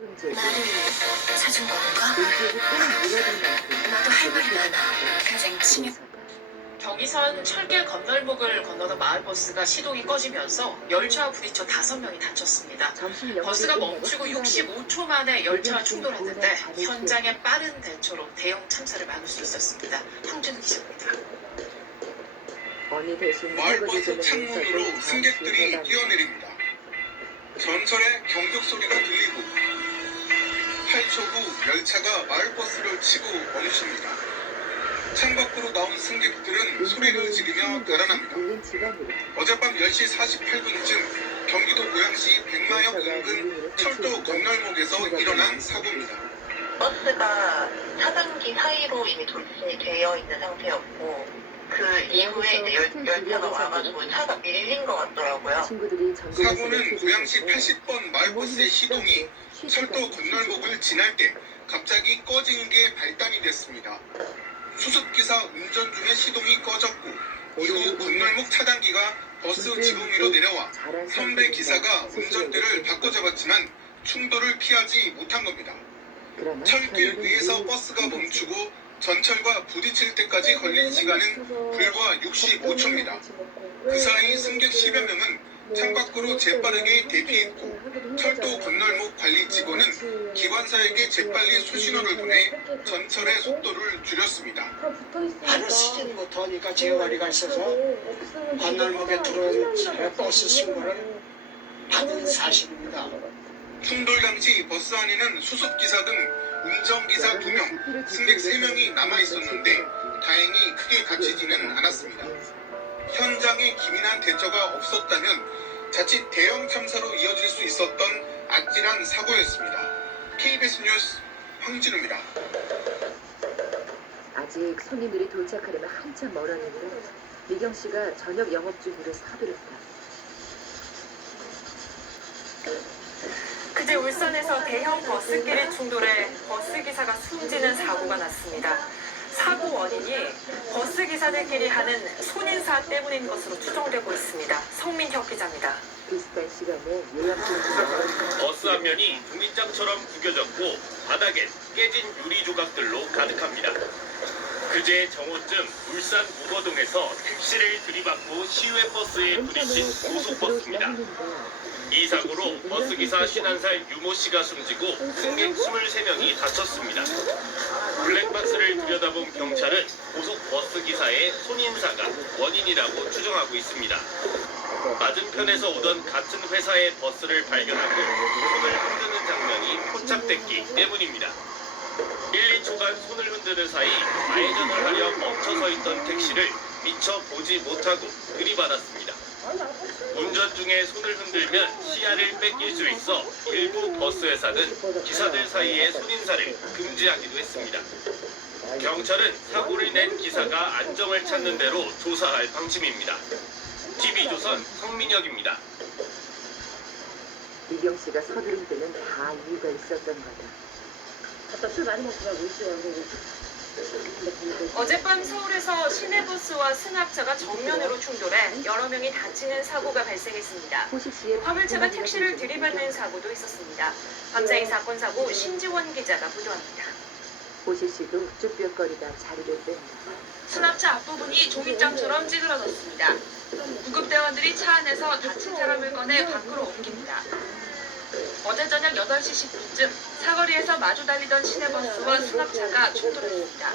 나를 사준 건가? 나도 할 말이 많아. 가장 친해. 경의선 철길 건널목을 건너던 마을버스가 시동이 꺼지면서 열차와 부딪혀 5명이 다쳤습니다. 버스가 멈추고 65초 만에 열차와 충돌했는데 현장의 빠른 대처로 대형 참사를 막을 수 있었습니다. 황준우 기자입니다. 마을버스 창문으로 승객들이 뛰어내립니다. 전철의 경적 소리가 들리고 8초 후 열차가 마을버스를 치고 멈춥니다. 창밖으로 나온 승객들은 소리를 지르며 달아납니다. 어젯밤 10시 48분쯤 경기도 고양시 백마역 인근 철도 건널목에서 일어난 사고입니다. 버스가 차단기 사이로 이미 돌진이 되어 있는 상태였고 그 이후에 이제 열차가 와가지고 차가 밀린 것 같더라고요. 사고는 고양시 80번 마을버스의 시동이 철도 건널목을 지날 때 갑자기 꺼진 게 발단이 됐습니다. 수습기사 운전 중에 시동이 꺼졌고 이후 건널목 차단기가 버스 지붕 위로 내려와 선배 기사가 운전대를 바꿔잡았지만 충돌을 피하지 못한 겁니다. 철길 위에서 버스가 멈추고 전철과 부딪힐 때까지 걸린 시간은 불과 65초입니다. 그 사이 승객 10여 명은 창밖으로 재빠르게 대피했고 철도 건널목 관리 직원은 기관사에게 재빨리 수신호를 보내 전철의 속도를 줄였습니다. 하루 시즌부터 하니까 제어가리가 있어서 건널목에 들어온 버스 신고를 받은 사실입니다. 충돌 당시 버스 안에는 수습기사 등 운전기사 2명, 승객 3명이 남아있었는데 다행히 크게 다치지는 않았습니다. 현장에 기민한 대처가 없었다면 자칫 대형 참사로 이어질 수 있었던 아찔한 사고였습니다. KBS 뉴스 황진우입니다. 아직 손님들이 도착하려면 한참 멀었는데 미경 씨가 저녁 영업 중이라 서두르다. 그제 울산에서 대형 버스끼리 충돌해 버스기사가 숨지는 사고가 났습니다. 사고 원인이 버스기사들끼리 하는 손인사 때문인 것으로 추정되고 있습니다. 성민혁 기자입니다. 비슷한 시간에 예약 중인 버스 앞면이 종이장처럼 구겨졌고 바닥엔 깨진 유리 조각들로 가득합니다. 그제 정오쯤 울산 무거동에서 택시를 들이받고 시외 버스에 부딪힌 고속버스입니다. 이 사고로 버스기사 51살 유모 씨가 숨지고 승객 23명이 다쳤습니다. 블랙박스를 들여다본 경찰은 고속버스 기사의 손인사가 원인이라고 추정하고 있습니다. 맞은편에서 오던 같은 회사의 버스를 발견하고 손을 흔드는 장면이 포착됐기 때문입니다. 1, 2초간 손을 흔드는 사이 좌회전을 하려 멈춰서 있던 택시를 미처 보지 못하고 들이받았습니다. 운전 중에 손을 흔들면 시야를 뺏길 수 있어 일부 버스 회사는 기사들 사이에 손인사를 금지하기도 했습니다. 경찰은 사고를 낸 기사가 안정을 찾는 대로 조사할 방침입니다. TV조선 성민혁입니다. 미경 씨가 서두른 데는 다 이유가 있었던 거다. 아빠 술 많이 먹고 가고 있어요. 어젯밤 서울에서 시내버스와 승합차가 정면으로 충돌해 여러 명이 다치는 사고가 발생했습니다. 화물차가 택시를 들이받는 사고도 있었습니다. 밤사이 사건 사고 신지원 기자가 보도합니다. 호시 씨도 쭈뼛거리다 자리를 뺀다. 승합차 앞부분이 종이장처럼 찌그러졌습니다. 구급대원들이 차 안에서 다친 사람을 꺼내 밖으로 옮깁니다. 어제 저녁 8시 10분쯤 사거리에서 마주 달리던 시내버스와 승합차가 충돌했습니다.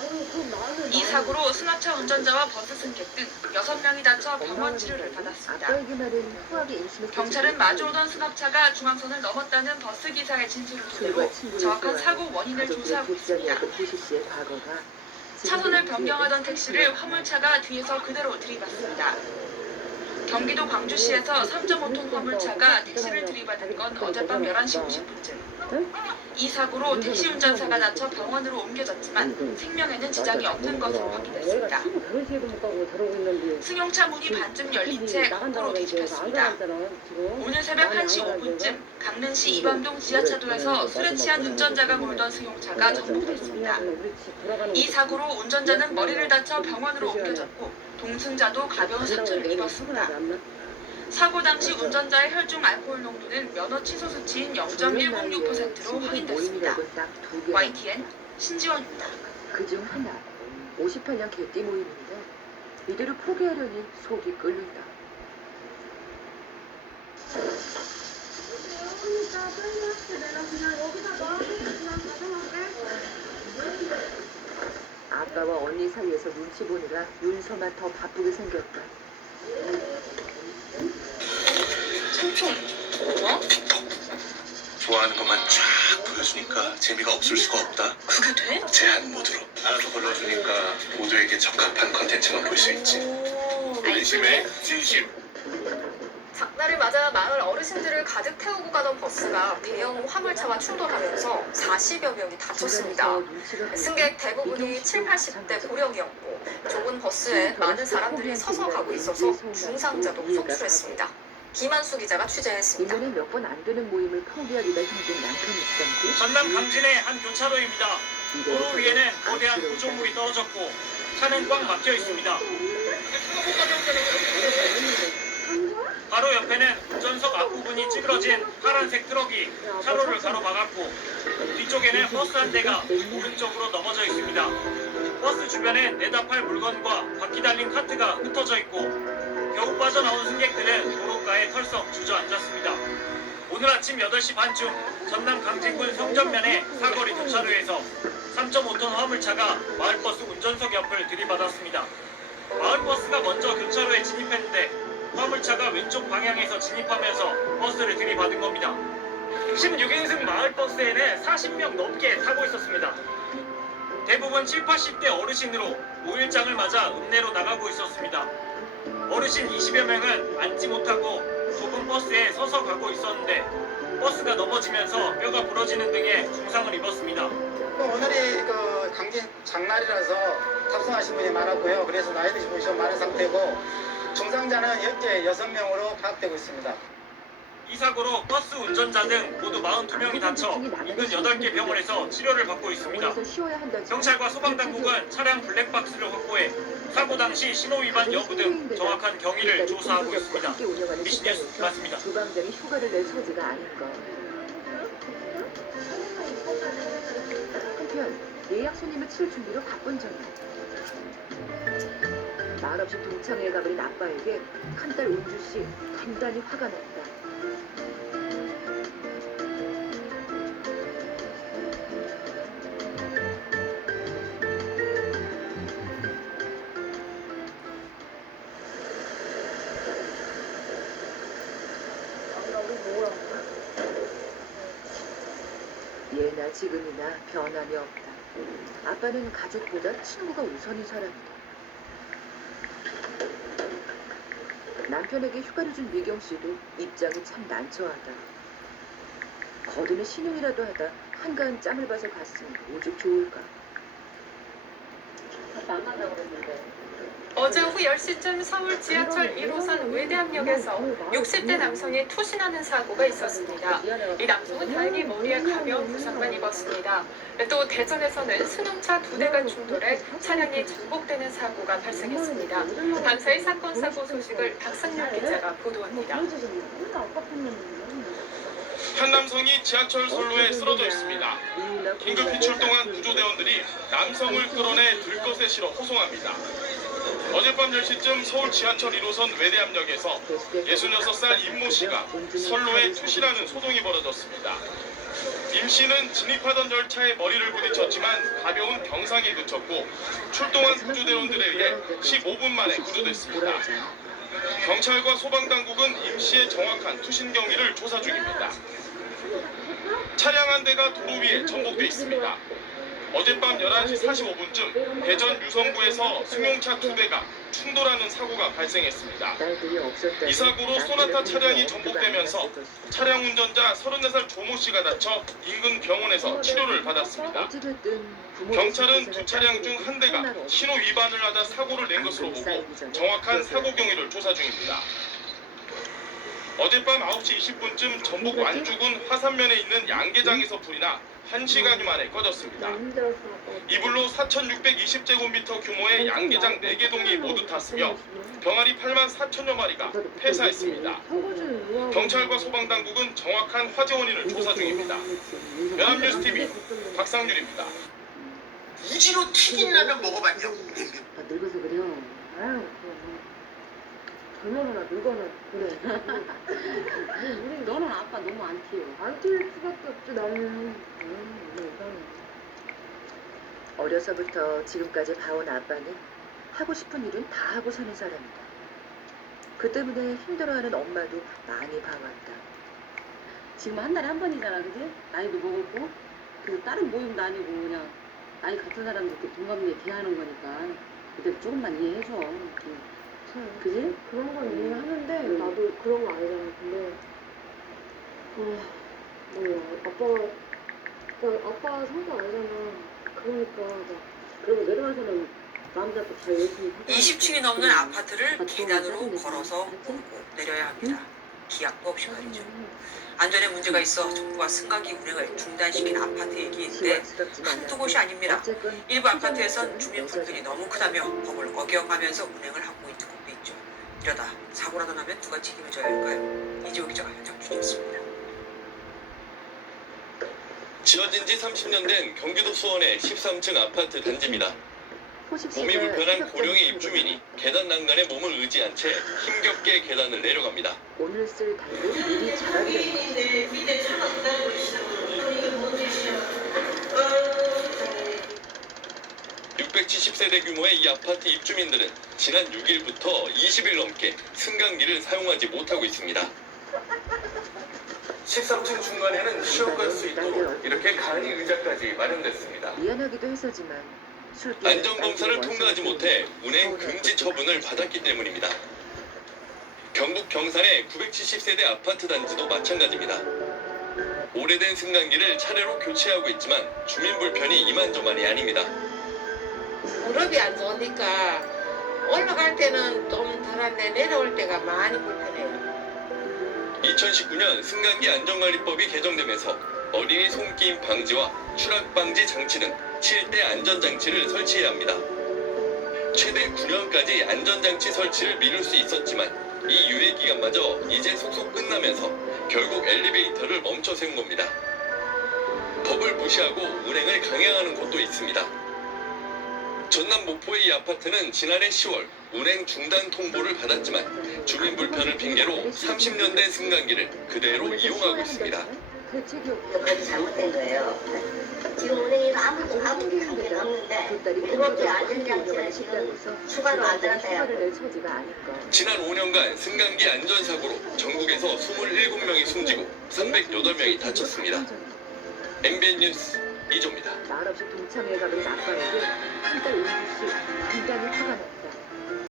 이 사고로 승합차 운전자와 버스 승객 등 6명이 다쳐 병원 치료를 받았습니다. 경찰은 마주오던 승합차가 중앙선을 넘었다는 버스 기사의 진술을 토대로 정확한 사고 원인을 조사하고 있습니다. 차선을 변경하던 택시를 화물차가 뒤에서 그대로 들이받습니다. 경기도 광주시에서 3.5톤 화물차가 택시를 들이받은 건 어젯밤 11시 50분쯤. 이 사고로 택시 운전사가 다쳐 병원으로 옮겨졌지만 생명에는 지장이 없는 것으로 확인됐습니다. 승용차 문이 반쯤 열린 채 거꾸로 뒤집혔습니다. 오늘 새벽 1시 5분쯤 강릉시 이방동 지하차도에서 술에 취한 운전자가 몰던 승용차가 전복됐습니다. 이 사고로 운전자는 머리를 다쳐 병원으로 옮겨졌고 동승자도 가벼운 상처를 입었습니다. 사고 당시 운전자의 혈중 알코올 농도는 면허 취소 수치인 0.106%로 확인됐습니다. YTN 신지원입니다. 그중 하나, 58년 개띠 모임인데 이대로 포기하려니 속이 끓는다. 아빠와 언니 사이에서 눈치 보느라 윤서만 더 바쁘게 생겼다. 삼촌, 뭐? 좋아하는 것만 쫙 보여주니까 재미가 없을 수가 없다. 그게 돼? 제한 모드로 알아서 불러주니까 모두에게 적합한 컨텐츠만 볼 수 있지. 안심의 진심. 장날을 맞아 마을 어르신들을 가득 태우고 가던 버스가 대형 화물차와 충돌하면서 40여 명이 다쳤습니다. 승객 대부분이 7, 80대 고령이었고 좁은 버스에 많은 사람들이 서서 가고 있어서 중상자도 속출했습니다. 김한수 기자가 취재했습니다. 1년에 몇 번 안 되는 모임을 포기하기가 힘든 남편 입장도 전남 강진의 한 교차로입니다. 도로 위에는 거대한 구조물이 떨어졌고 차는 꽉 막혀 있습니다. 바로 옆에는 운전석 앞부분이 찌그러진 파란색 트럭이 차로를 가로막았고 뒤쪽에는 버스 한 대가 오른쪽으로 넘어져 있습니다. 버스 주변엔 내다팔 물건과 바퀴 달린 카트가 흩어져 있고 겨우 빠져나온 승객들은 도로가에 털썩 주저앉았습니다. 오늘 아침 8시 반쯤 전남 강진군 성전면의 사거리 교차로에서 3.5톤 화물차가 마을버스 운전석 옆을 들이받았습니다. 마을버스가 먼저 교차로에 진입했는데 화물차가 왼쪽 방향에서 진입하면서 버스를 들이받은 겁니다. 16인승 마을버스에는 40명 넘게 타고 있었습니다. 대부분 7, 80대 어르신으로 5일장을 맞아 읍내로 나가고 있었습니다. 어르신 20여 명은 앉지 못하고 좁은 버스에 서서 가고 있었는데 버스가 넘어지면서 뼈가 부러지는 등의 중상을 입었습니다. 오늘이 그 강진 장날이라서 탑승하신 분이 많았고요. 그래서 나이 드신 분이 좀 많은 상태고 중상자는 현재 6명으로 파악되고 있습니다. 이 사고로 버스 운전자 등 모두 42명이 다쳐 인근 8개 병원에서 치료를 받고 있습니다. 경찰과 소방당국은 차량 블랙박스를 확보해 사고 당시 신호 위반 여부 등 정확한 경위를 조사하고 있습니다. 미시뉴스 김한수입니다. 주방장이 휴가를 낼 소지가 아닌 것. 한편 예약 손님을 칠 준비로 바쁜 전날. 말없이 동창회에 가버린 아빠에게 큰딸 은주씨 단단히 화가 났다. 예나 지금이나 변함이 없다. 아빠는 가족보다 친구가 우선인 사람이다. 남편에게 휴가를 준 미경 씨도 입장이 참 난처하다. 거리는 신용이라도 하다 한가한 짬을 봐서 갔으니 오죽 좋을까. 만나자고 그랬는데. 어제 오후 10시쯤 서울 지하철 1호선 외대암역에서 60대 남성이 투신하는 사고가 있었습니다. 이 남성은 다행히 머리에 가벼운 부상만 입었습니다. 또 대전에서는 승용차 2대가 충돌해 차량이 전복되는 사고가 발생했습니다. 밤사이 사건 사고 소식을 박상렬 기자가 보도합니다. 한 남성이 지하철 선로에 쓰러져 있습니다. 긴급히 출동한 구조대원들이 남성을 끌어내 들것에 실어 호송합니다. 어젯밤 10시쯤 서울 지하철 1호선 외대암역에서 66살 임모 씨가 선로에 투신하는 소동이 벌어졌습니다. 임 씨는 진입하던 열차에 머리를 부딪혔지만 가벼운 경상에 그쳤고 출동한 구조대원들에 의해 15분 만에 구조됐습니다. 경찰과 소방당국은 임 씨의 정확한 투신 경위를 조사 중입니다. 차량 한 대가 도로 위에 전복돼 있습니다. 어젯밤 11시 45분쯤 대전 유성구에서 승용차 2대가 충돌하는 사고가 발생했습니다. 이 사고로 소나타 차량이 전복되면서 차량 운전자 34살 조모 씨가 다쳐 인근 병원에서 치료를 받았습니다. 경찰은 두 차량 중 한 대가 신호 위반을 하다 사고를 낸 것으로 보고 정확한 사고 경위를 조사 중입니다. 어젯밤 9시 20분쯤 전북 완주군 화산면에 있는 양계장에서 불이 나 1시간 만에 꺼졌습니다. 이불로 4,620제곱미터 규모의 양계장 4개 동이 모두 탔으며 병아리 8만 4천여 마리가 폐사했습니다. 경찰과 소방당국은 정확한 화재 원인을 조사 중입니다. 연합뉴스TV 박상률입니다. 우지로 튀긴 라면 먹어봤냐고. 아, 늙어서 그래요. 아유, 젊어나 늙어나 그래. 우리 너는 아빠 너무 안 튀어. 안 튀을 수밖에 없지 나는. 어려서부터 지금까지 봐온 아빠는 하고 싶은 일은 다 하고 사는 사람이다. 그 때문에 힘들어하는 엄마도 많이 봐왔다. 지금 한 달에 한 번이잖아, 그지? 나이도 먹었고, 그 다른 모임도 아니고 그냥 나이 같은 사람들 이렇게 동갑내에 대하는 거니까 근데 조금만 이해해줘. 그지? 그런 건 이해하는데 나도 그런 거 아니잖아. 근데 몰라. 아빠 성격 알잖아. 그러니까 그리고 내려와서는 마음 잡고 잘 열심히 20층이 넘는 아파트를 계단으로 걸어서 오르고 내려야 합니다. 기약도 없이 말이죠. 안전에 문제가 있어 정부가 승강기 운행을 중단시킨 아파트 얘기인데 한두 곳이 아닙니다. 일부 아파트에선 주민 불편이 너무 크다며 법을 어겨가면서 운행을 하고 있는 곳도 있죠. 이러다 사고라도 나면 누가 책임을 져야 할까요? 이재호 기자가 현장 취재했습니다. 지어진 지 30년 된 경기도 수원의 13층 아파트 단지입니다. 몸이 불편한 고령의 입주민이 계단 난간에 몸을 의지한 채 힘겹게 계단을 내려갑니다. 오늘 쓸 단도 미리 잘하려는 거 670세대 규모의 이 아파트 입주민들은 지난 6일부터 20일 넘게 승강기를 사용하지 못하고 있습니다. 13층 중간에는 쉬어갈 수 있도록 이렇게 간이 의자까지 마련됐습니다. 미안하기도 해서지만 안전검사를 통과하지 못해 운행 금지 처분을 받았기 때문입니다. 경북 경산의 970세대 아파트 단지도 마찬가지입니다. 오래된 승강기를 차례로 교체하고 있지만 주민 불편이 이만저만이 아닙니다. 무릎이 안 좋으니까 올라갈 때는 좀 덜한데 내려올 때가 많이 불편해요. 2019년 승강기 안전관리법이 개정되면서 어린이 손길 방지와 추락 방지 장치 등 7대 안전장치를 설치해야 합니다. 최대 9년까지 안전장치 설치를 미룰 수 있었지만 이 유예기간마저 이제 속속 끝나면서 결국 엘리베이터를 멈춰 세운 겁니다. 법을 무시하고 운행을 강행하는 곳도 있습니다. 전남 목포의 이 아파트는 지난해 10월 운행 중단 통보를 받았지만 주민 불편을 핑계로 30년 된 승강기를 그대로 이용하고 있습니다. 여기까지 잘못된 거예요. 지금 운행에서 아무도 관계가 없는데 그것도 안전장치를 지금 추가로 안전한다 해요. 지난 5년간 승강기 안전사고로 전국에서 27명이 숨지고 308명이 다쳤습니다. MBN 뉴스 이조입니다. 말없이 동창회 가던 아빠에게 한 달 5주씩 굉장히 화가 났다.